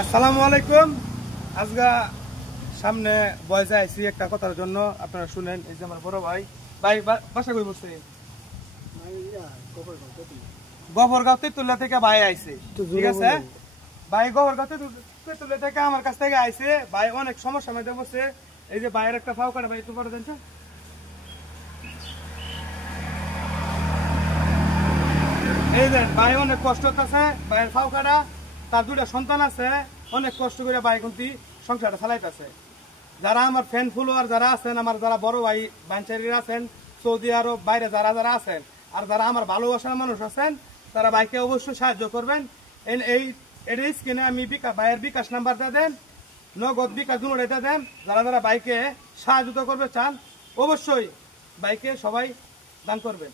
আসসালামু আলাইকুম। আজকে সামনে বয়সে আইছি একটা কথার জন্য, আপনারা শুনেন। এই যে আমার বড় ভাই বাসা কই বসছে, গফরগাঁও তেতুল্লা থেকে ভাই আইছে। ঠিক আছে ভাই, গফরগাঁও তেতুল্লা থেকে আমার কাছ থেকে আইছে। ভাই অনেক সমস্যা মধ্যে বসছে। এই যে ভাইয়ের একটা ফাও কাটা, ভাই একটু পরে দেন। এই দেন ভাই অনেক কষ্ট আছে, ভাইয়ের ফাও কাটা। তার দুইটা সন্তান আছে, অনেক কষ্ট করে ভাই কিন্তু সংসারটা চালাইতেছে। যারা আমার ফ্যান ফলোয়ার যারা আছেন, আমার যারা বড় ভাই বাঞ্চারিরা আছেন, সৌদি আরব বাইরে যারা যারা আছেন, আর যারা আমার ভালোবাসার মানুষ আছেন, তারা ভাইকে অবশ্যই সাহায্য করবেন। এই স্ক্রিনে আমি ভাইয়ের বিকাশ নাম্বারটা দেন, নগদ বিকাশ দুটোটা দেন। যারা যারা ভাইকে সাহায্য করবে চান, অবশ্যই ভাইকে সবাই দান করবেন।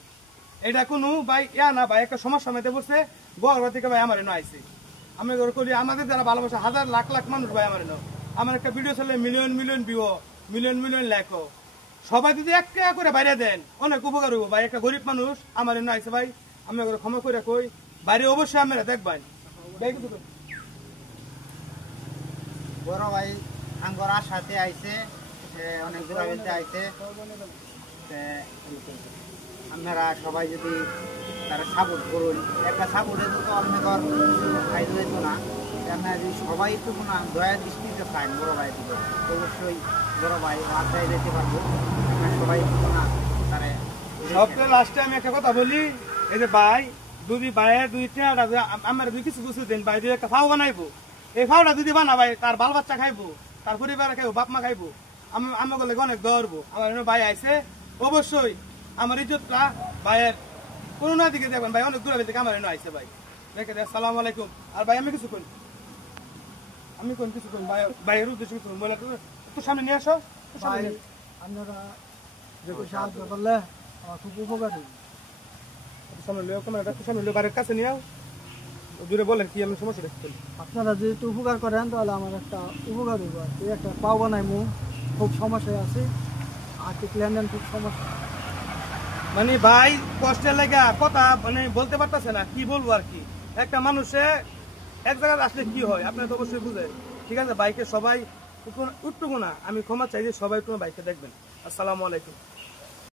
এটা কোনো ভাই না, ভাই একটা সমস্যা মেতে পড়ছে, গর্ব থেকে ভাই আমার এনে আইসি। আমি করি আমাদের যারা ভালোবাসা হাজার লাখ লাখ মানুষ ভাই আমার এনে, আমার একটা ভিডিও চলে million million view, million million like. সবাই যদি এক টাকা করে বাইরে দেন অনেক উপকার হইব ভাই। একটা গরিব মানুষ আমার এনে আইসে ভাই, আমি ক্ষমা করে কই বাইরে অবশ্যই আমরা দেখবেন। বড় ভাই আঙ্গর আশাতে আইছে, অনেক দূর আগে আইছে। আপনারা সবাই যদি তারা সাপোর্ট করুন, একটা সাপোর্টে তো আপনার খাইতে যেত না। আপনারা যদি সবাই একটু না দয়া দৃষ্টিতে চান বড় ভাই দিকে, অবশ্যই বড় ভাই আশায় যেতে পারবো। আপনারা সবাই একটু না তারা সবচেয়ে লাস্টে আমি একটা কথা বলি। এই যে ভাই যদি ভাইয়ের দুই টাকা আমার দুই কিছু বুঝতে দেন, ভাই দুই একটা ফাও বানাইবো। এই ফাওটা যদি বানাবাই তার বাল বাচ্চা খাইবো, তার পরিবার খাইবো, বাপ মা খাইবো, আমাকে লাগে অনেক দৌড়বো। আমার ভাই আইসে, অবশ্যই আমার ইজ্জতটা ভাইয়ের করোনা দিকে দেখবেন। ভাই অনেক দূরে থেকে আমার এনে আইসে ভাই, দেখে দেয় সালাম আলাইকুম। আর ভাই আমি কিছু করি, আমি কোন কিছু করি ভাই, ভাইয়ের উদ্দেশ্য কিছু বলে একটু সামনে নিয়ে আসো। আপনারা যে সাহায্য করলে আমার খুব উপকার হবে। সামনে লিও, ক্যামেরাটা একটু সামনে লিও, বাড়ির কাছে নিয়ে দূরে বলেন কি আমি সমস্যা দেখতে। আপনারা যদি একটু উপকার করেন তাহলে আমার একটা উপকার হইব। আর কি একটা পাওয়া নাই মু খুব সমস্যায় আছে, আর্থিক লেনদেন খুব সমস্যা। মানে ভাই কষ্টের লাগে কথা মানে বলতে পারতেছে না, কি বলবো আর কি। একটা মানুষে এক জায়গায় আসলে কি হয় আপনারা তো অবশ্যই বুঝেন। ঠিক আছে, বাইকে সবাই উঠটুকু না, আমি ক্ষমা চাই যে সবাই একটু বাইকে দেখবেন। আসসালামু আলাইকুম।